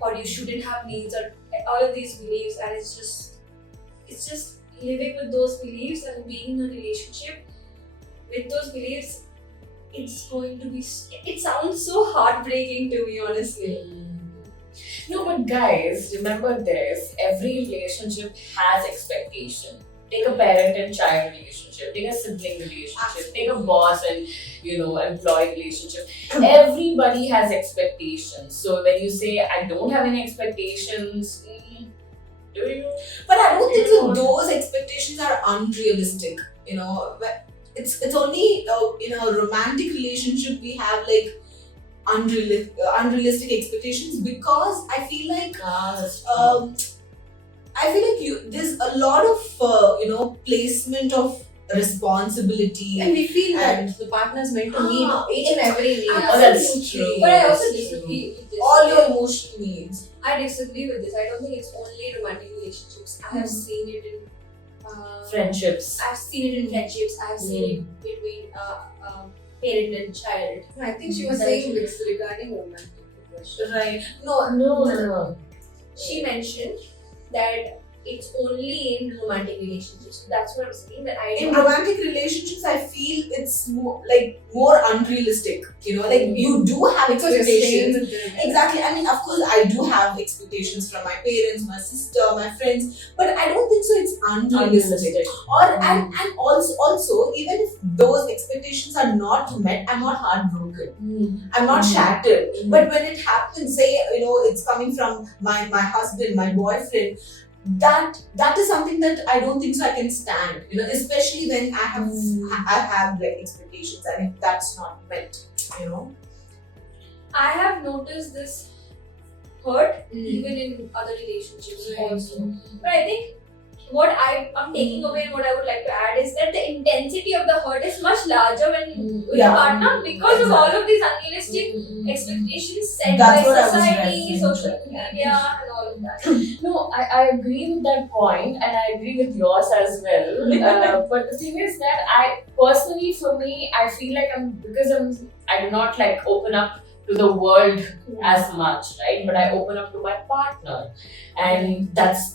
or you shouldn't have needs, or all of these beliefs, and it's just living with those beliefs and being in a relationship with those beliefs. It's going to be. It sounds so heartbreaking to me, honestly. No, but guys, remember this. Every relationship has expectation. Take a parent and child relationship, take a sibling relationship, take a boss and employee relationship. Everybody has expectations. So when you say I don't have any expectations, do you? But I don't think so. Those expectations are unrealistic. It's only in a romantic relationship we have like unrealistic expectations, because I feel like there's a lot of placement of responsibility. And we feel that the partner is meant to meet each and every need. Oh, that's true. But I also That's disagree with this. All your emotional needs. I disagree with this. I don't think it's only romantic relationships. I have seen it in Friendships. I've seen it in friendships. I've seen it between parent and child. I think she was saying this regarding romantic relationships. Right. No. She mentioned that it's only in romantic relationships. So that's what I'm saying. That In romantic relationships, I feel it's more unrealistic. You do have Because you're staying expectations. with them. Exactly. I mean, of course, I do have expectations from my parents, my sister, my friends, but I don't think so. It's unrealistic. And also, even if those expectations are not met, I'm not heartbroken. I'm not shattered. But when it happens, say it's coming from my husband, my boyfriend, that is something that I don't think so I can stand. Especially when I have like expectations, and if that's not met, I have noticed this hurt even in other relationships also. But I think what I'm taking away and what I would like to add is that the intensity of the hurt is much larger when with Yeah. a partner, because of all of these unrealistic expectations set That's by what I was society, referring social to. media, and all of that. No, I agree with that point, and I agree with yours as well. But the thing is that I personally, for me, I feel like I do not like open up to the world as much, right? But I open up to my partner, and that's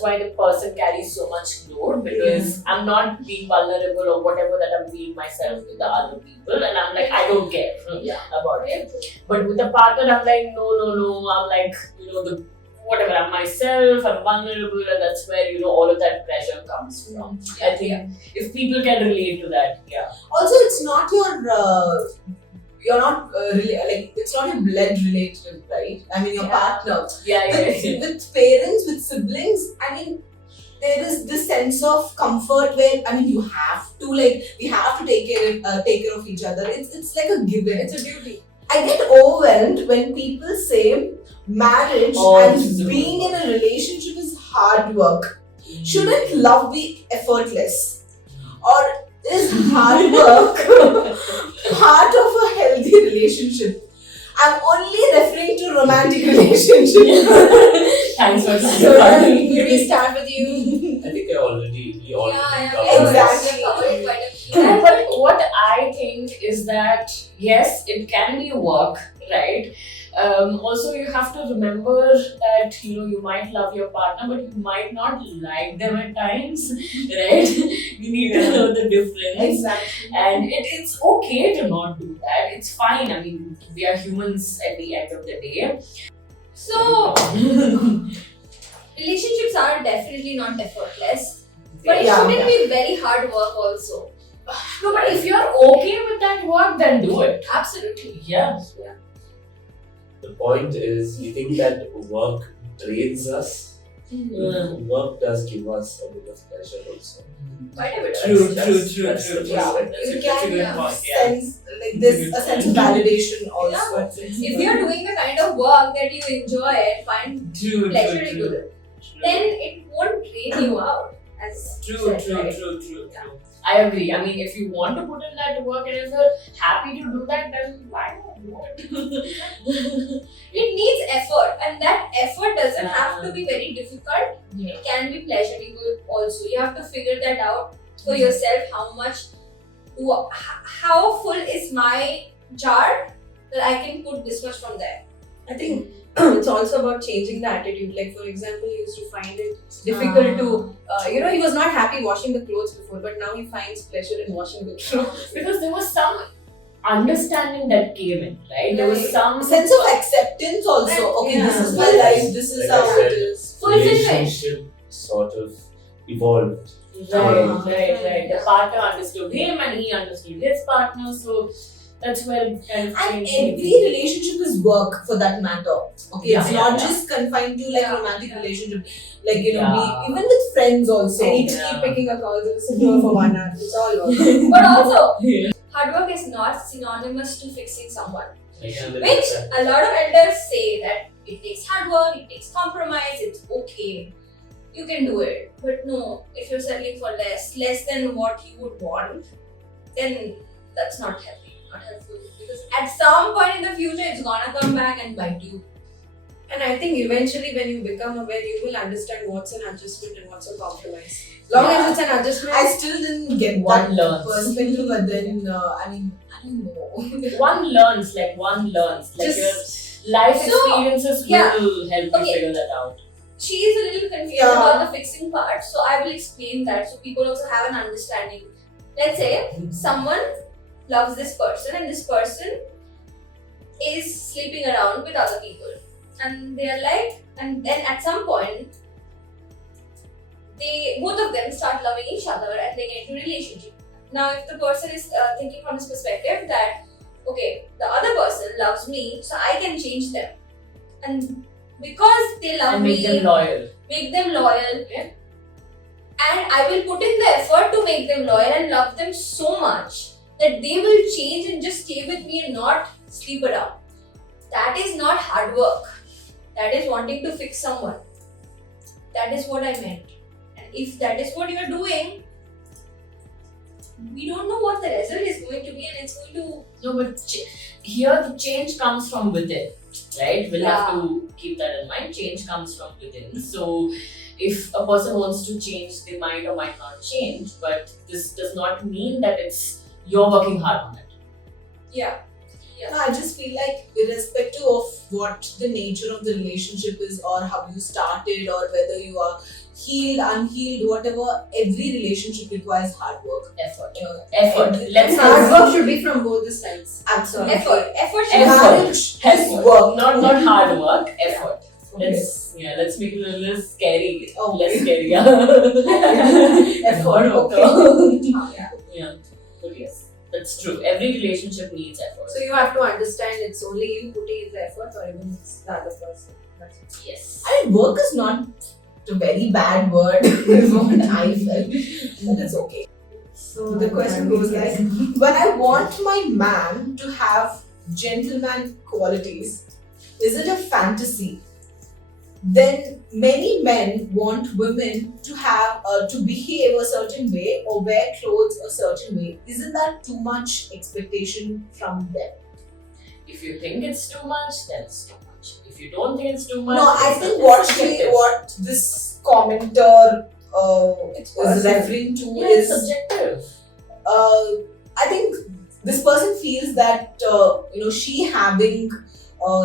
why the person carries so much load, because I'm not being vulnerable or whatever that I'm being myself with the other people, and I'm like, I don't care about it. But with the partner, I'm like, no, I'm like, whatever, I'm myself, I'm vulnerable, and that's where all of that pressure comes from. I think if people can relate to that, Also, it's not you're not really like, it's not a blood relative, right? I mean, your partner. With parents, with siblings, I mean, there is this sense of comfort where, I mean, we have to take care of each other. It's like a given. It's a duty. I get overwhelmed when people say marriage and being in a relationship is hard work. Shouldn't love be effortless? Or is hard work part of a healthy relationship? I'm only referring to romantic relationships. Thanks for So, clarifying. will we start with you? I think we already Exactly. Covered quite a few. But what I think think is that yes, it can be work, right? Also, you have to remember that you might love your partner, but you might not like them at times, right? You need to know the difference. Exactly. And it's okay to not do that. It's fine. I mean, we are humans at the end of the day. So, relationships are definitely not effortless, but it Yeah, shouldn't yeah. be very hard work also. No, but if you're okay with that work, then do it. Absolutely. Yeah. The point is, we think that work drains us. Work does give us a bit of pleasure also. Quite a bit. True. That's the Yeah, perspective. you That's a can good point. Yeah. sense like there's a sense of validation also. If you're doing the kind of work that you enjoy and find True. pleasurable, then it won't drain you out. As True. said, right? True. I agree. I mean, if you want to put in that work and if you're happy to do that, then why not do it? It needs effort, and that effort doesn't have to be very difficult. Yeah. It can be pleasurable also. You have to figure that out for yourself. How full is my jar that I can put this much from there? I think it's also about changing the attitude. Like, for example, he used to find it difficult to, he was not happy washing the clothes before, but now he finds pleasure in washing the clothes. Because there was some understanding that came in, right? There was Right. some Sense of acceptance also. Right, Okay, yeah. this is my life. This is Like how I it said, is. Fulfillment. Relationship sort of evolved. Right. The partner understood him and he understood his partner, so that's where it kind of And changed every things. relationship is work for that matter. Okay, Yeah, it's yeah, not yeah. just confined to like Yeah, romantic yeah. relationship. Like Yeah. even with friends also. I need to Yeah. keep picking a call to listen to her for 1 hour. It's all work. But also, Yeah. hard work is not synonymous to fixing someone. Yeah. Which a lot of elders say that it takes hard work, it takes compromise, it's okay. You can do it. But no, if you're settling for less than what you would want, then that's not happy, not helpful. Because at some point in the future, it's gonna come back and bite you. And I think eventually when you become aware, you will understand what's an adjustment and what's a compromise. Long As it's an adjustment, I still didn't get One that learns. perspective, but then I don't know. One learns. Like Just- your life So, experiences yeah. will help you Okay. figure that out. She is a little confused Yeah. about the fixing part, so I will explain that so people also have an understanding. Let's say someone loves this person and this person is sleeping around with other people, and they are like, and then at some point both of them start loving each other and they get into a relationship. Now if the person is thinking from this perspective that okay, the other person loves me, so I can change them, and because they love And me, make them loyal. make them loyal, Yeah. and I will put in the effort to make them loyal and love them so much that they will change and just stay with me and not sleep around. That is not hard work. That is wanting to fix someone. That is what I meant. And if that is what you are doing, we don't know what the result is going to be, and it's going to. No, but here the change comes from within, right? We'll have to keep that in mind. Change comes from within. So, if a person wants to change, they might or might not change. But this does not mean that you're working hard on it. Yeah. No, I just feel like irrespective of what the nature of the relationship is or how you started or whether you are healed, unhealed, whatever, every relationship requires hard work. Effort. Effort. Let's hard work should be from both the sides. Absolutely. Effort should Effort. Marriage is Effort. work. Not hard work. Effort. Okay. Let's make it a little scary. Okay. Less scary. Yeah. Effort, okay. Yeah. But yes, that's true. Every relationship needs effort. So you have to understand it's only you putting in the effort or even it's the other person. That's it. Yes. I mean, work is not a very bad word, is what I felt, but it's okay. So the question goes like, when I want my man to have gentleman qualities, is it a fantasy? Then many men want women to have to behave a certain way or wear clothes a certain way. Isn't that too much expectation from them? If you think it's too much, then it's too much. If you don't think it's too much, No, I it's think subjective. what this commenter is personal. referring to Yeah, is it's subjective. I think this person feels that she having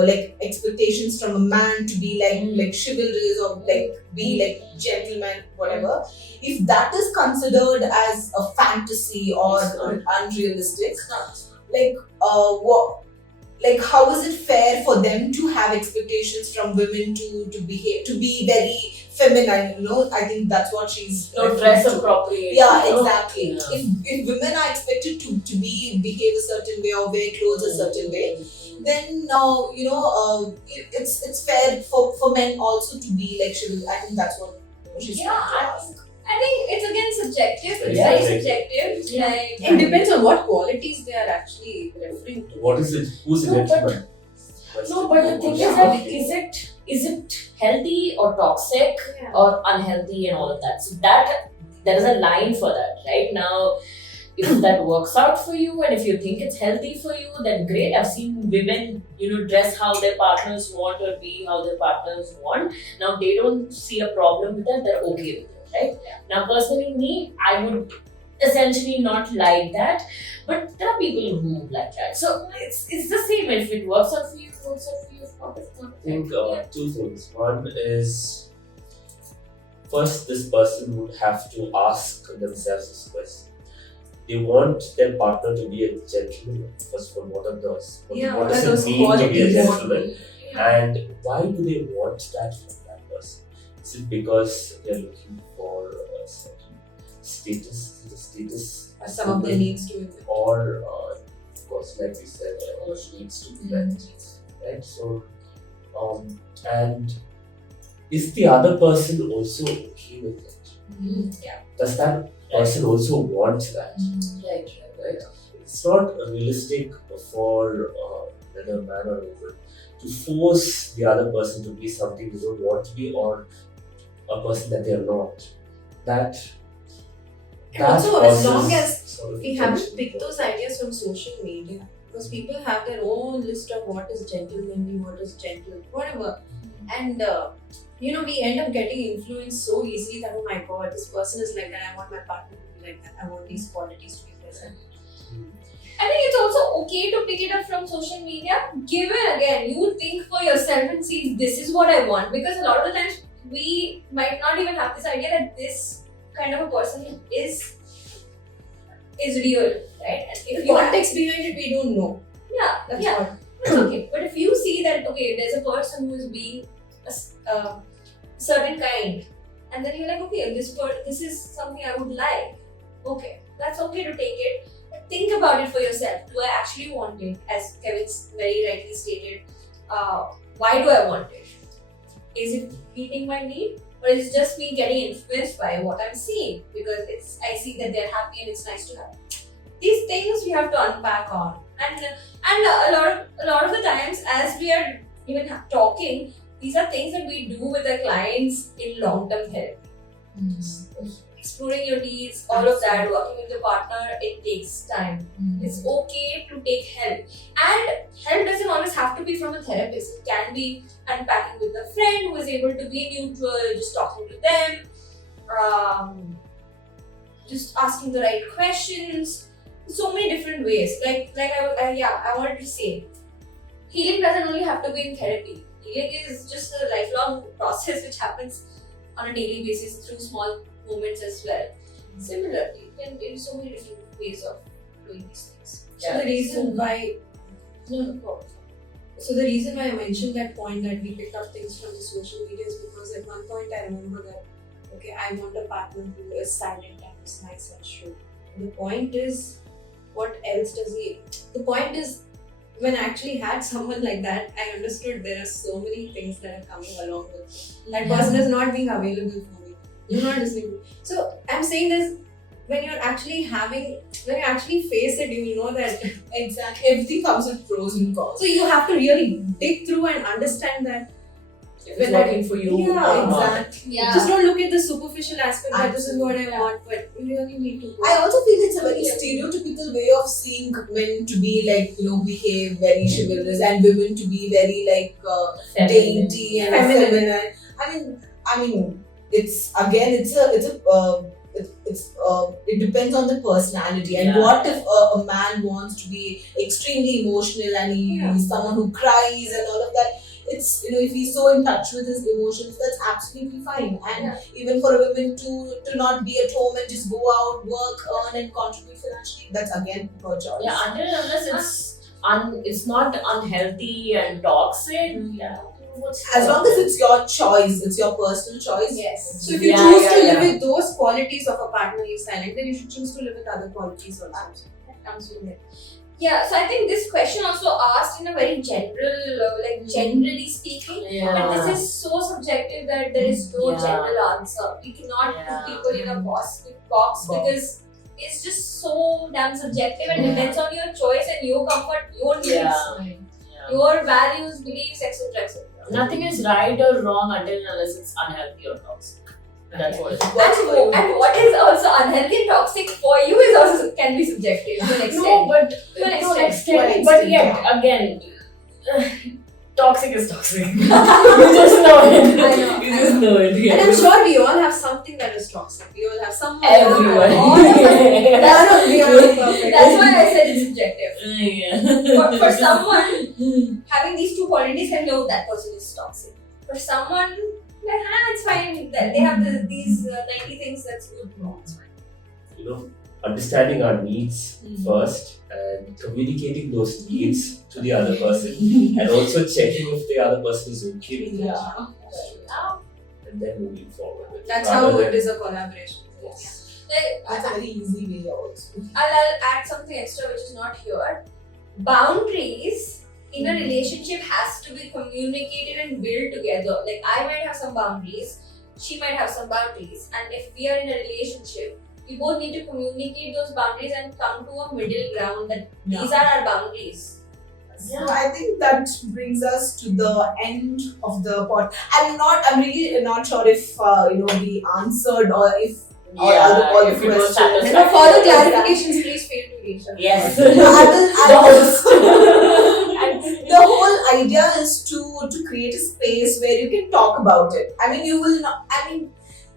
like expectations from a man to be like chivalrous or like be like gentleman, whatever. If that is considered as a fantasy or It's not. unrealistic, It's not. like what, like how is it fair for them to have expectations from women to behave, to be very feminine, I think that's what she's No, referring dress to. appropriate. Yeah, you know? exactly. Yeah. If women are expected to behave a certain way or wear clothes a certain way, then it's fair for men also to be like chivalrous. I think that's what she's Yeah, trying to ask. I think it's again subjective. It's Yeah. very subjective. Yeah. Like, It depends on what qualities they are actually referring to. What is it? Who's a No, but- gentleman? No, but the thing is that is it healthy or toxic or unhealthy and all of that? So that there is a line for that, right? Now, if that works out for you and if you think it's healthy for you, then great. I've seen women, dress how their partners want or be how their partners want. Now they don't see a problem with that, they're okay with it, right? Now personally me, I would essentially not like that, but there are people who like that. So it's the same. If it works out for you, it works out for you. If not, it's not. I think two things. One is, first, this person would have to ask themselves this question. They want their partner to be a gentleman. First of all, what are those? What Yeah, what what does are it those mean to be a qualities? gentleman? And why do they want that from that person? Is it because they're looking for a certain status? Is it status? Some of their needs to it. Or, of course, like we said, needs to be met. Right? So, and is the other person also okay with it? Yeah. Does that person also want that? Right. Right? It's not realistic for whether man or woman to force the other person to be something they don't want to be or a person that they are not. That And also, as long causes as sort of we haven't tension. picked those ideas from social media, because people have their own list of what is gentlemanly, what is gentle, whatever, and we end up getting influenced so easily that, oh my god, this person is like that, I want my partner to be like that, I want these qualities to be present. I think it's also okay to pick it up from social media. Given again, you think for yourself and see this is what I want, because a lot of the times we might not even have this idea that this kind of a person is real, right? And if The you have- context behind it, we don't know. yeah, That's yeah. what. It's okay. But if you see that, okay, there's a person who is being a certain kind, and then you're like, okay, this is something I would like. Okay, that's okay to take it. But think about it for yourself. Do I actually want it? As Kevin's very rightly stated, why do I want it? Is it meeting my need? Or is it just me getting influenced by what I'm seeing? Because I see that they're happy and it's nice to have. These things we have to unpack on. And a lot of the times, as we are even talking, these are things that we do with our clients in long-term therapy. Exploring your needs, all of that, working with your partner, it takes time. It's okay to take help. And help doesn't always have to be from a therapist. It can be unpacking with a friend who is able to be neutral, just talking to them, just asking the right questions. So many different ways. Like I wanted to say, healing doesn't only have to be in therapy. Healing is just a lifelong process which happens on a daily basis through small moments as well. Similarly, there are so many different ways of doing these things. So the reason why the reason why I mentioned that point that we picked up things from the social media is because at one point I remember that I want a partner who is silent and is nice and true. The point is, what else does he? The point is, when I actually had someone like that, I understood there are so many things that are coming along with it. That person is not being available for me. You're not listening to me. So I'm saying this, when you actually face it, you know that Exactly. Everything comes with pros and cons. so you have to really dig through and understand that. If it's working for you, Yeah, or not. Exactly. Yeah. Just don't look at the superficial aspect that this is what I Absolutely. want, but you really need to go. I also feel it's a very stereotypical way of seeing men to be like, behave very chivalrous and women to be very like dainty and Feminine. feminine. I mean, it's a it depends on the personality. And Yeah. what if a man wants to be extremely emotional and he's someone who cries and all of that? It's, if he's so in touch with his emotions, that's absolutely fine. And even for a woman to not be at home and just go out, work, earn, and contribute financially, that's again her choice. Yeah, until and unless it's not unhealthy and toxic. Yeah. As long as it's your choice, it's your personal choice. Yes. So if you Yeah, choose yeah, to live yeah. with those qualities of a partner is silent, then you should choose to live with other qualities also. That comes with it. Yeah, so I think this question also asked in a very general, generally speaking. But this is so subjective that there is no Yeah. general answer. You cannot Yeah. put people in a box because it's just so damn subjective and Yeah. depends on your choice and your comfort, your needs, Yeah. your values, beliefs, etc. etc. Nothing is right or wrong until and unless it's unhealthy or toxic. That's what it is. And what is also unhealthy and toxic for you is also can be subjective to an extent. No, but To an to an extent. extent. But yet, again, toxic is toxic. You just know it. I know, You just know it. And I'm sure we all have something that is toxic. We all have someone. Everyone. All of us. None of we are perfect. That's why I said it's subjective. Yeah. For someone, having these two qualities can know that person is toxic. For someone, it's fine. They have these 90 things that's good. No, it's fine. Understanding our needs first and communicating those needs to the other person and also checking if the other person is okay with it and then moving forward with it. That's how it is a collaboration. Yes. Like, That's a very easy way also. I'll add something extra which is not here. Boundaries in a relationship has to be communicated and built together. Like I might have some boundaries, she might have some boundaries, and if we are in a relationship, we both need to communicate those boundaries and come to a middle ground that these are our boundaries. So I think that brings us to the end of the pod. I'm really not sure if we answered or if all the if it was questions. And for further clarifications, please feel to reach out. Yes. The whole idea is to create a space where you can talk about it. I mean,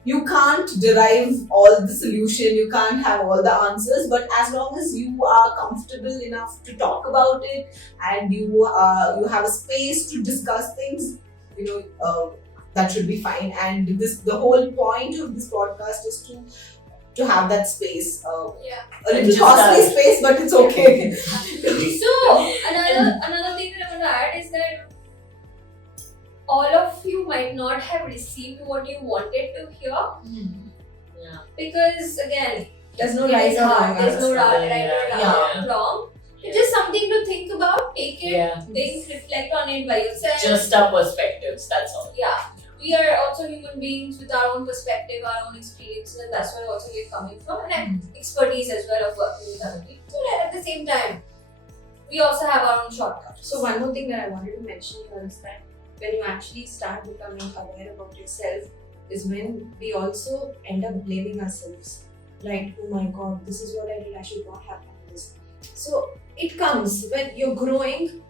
you can't derive all the solution, you can't have all the answers, but as long as you are comfortable enough to talk about it and you have a space to discuss things, that should be fine. And the whole point of this podcast is to have that space. A little Just costly that. space, but it's okay. So another thing that I want to add is that all of you might not have received what you wanted to hear Yeah. because again, There's no it right is or hard. wrong There's no answer. right or Yeah. wrong. It's just something to think about. Take it, Yeah. think, reflect on it by yourself. Just our perspectives, that's all. Yeah. We are also human beings with our own perspective, our own experiences, and that's where also we're coming from, and expertise as well of working with other people. So at the same time, we also have our own shortcuts. So one more thing that I wanted to mention here is that when you actually start becoming aware about yourself is when we also end up blaming ourselves. Like, oh my god, this is what I did, I should not have done this. So it comes when you're growing,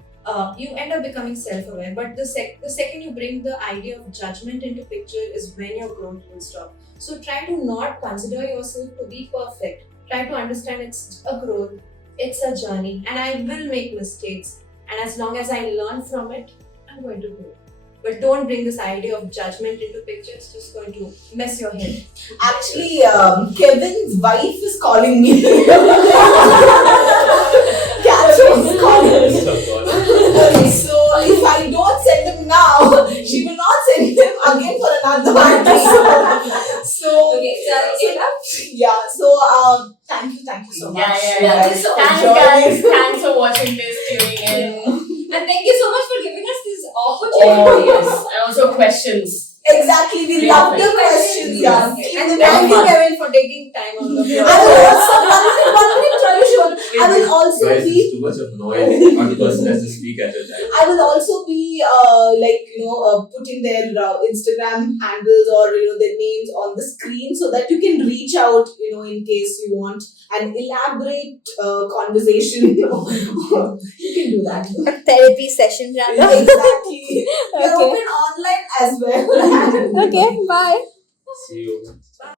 you end up becoming self-aware. But the second you bring the idea of judgment into picture is when your growth will stop. So try to not consider yourself to be perfect. Try to understand it's a growth, it's a journey, and I will make mistakes. And as long as I learn from it, I'm going to grow. But don't bring this idea of judgment into picture. It's just going to mess your head. Actually, Kevin's wife is calling me. Catherine is calling me. So if I don't send him now, she will not send him again for another episode. So Okay, so get up. yeah. So thank you so much. Yeah. Thank you so Thanks, much. guys. Thanks for watching this, tuning in. And thank you so much for giving us this Oh, opportunity. yes. And also questions. Exactly, we Yeah. love the questions. Yeah. Okay. And And thank you, fun. Kevin, for taking time on the I will also one minute, Travishan. I will also Guys, be it's too much of noise. One person has to speak at a time. I will also be putting their Instagram handles or their names on the screen so that you can reach out in case you want an elaborate conversation. You can do that. A therapy session, Exactly. We're open online as well. Okay, bye. See you. Bye.